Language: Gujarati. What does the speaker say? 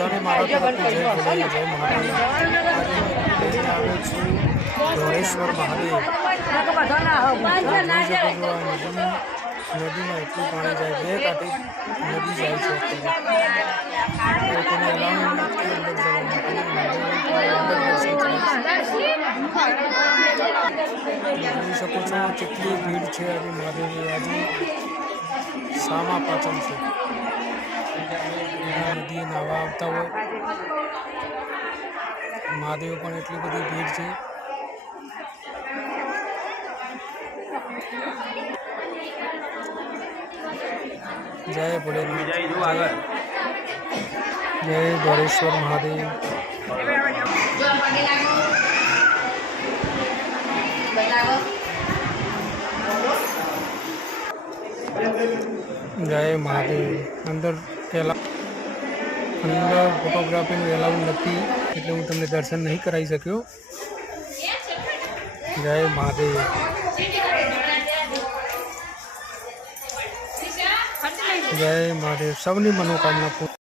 બધાને મારા તરફથી જય ભોલેનાથ, જય મહાકાલ। લઈને આવ્યો છું ધોળેશ્વર મહાદેવ। નદીમાં એટલું પાણી જાય, બે કાંઠે નદી જાય છે અત્યારે। કોઈને અલાઉ નથી અંદર જવા માટે, અંદર દર્શન થાય। જોઈ શકો છો કેટલી ભીડ છે આજે મહાદેવની। આજે સામા પાચમ છે, નદીએ નાહવા આવતા હોય મહાદેવ પણ એટલી બધી ભીડ છે। જય ભોલેનાથ, જય ધોળેશ્વર મહાદેવ। જય મહાદેવ। અંદર ફોટોગ્રાફીનું એલાઉ નથી એટલે હું તમને દર્શન નહીં કરાવી શક્યો। જય મહાદેવ। જય મહાદેવ। સૌની મનોકામના પૂર્ણ।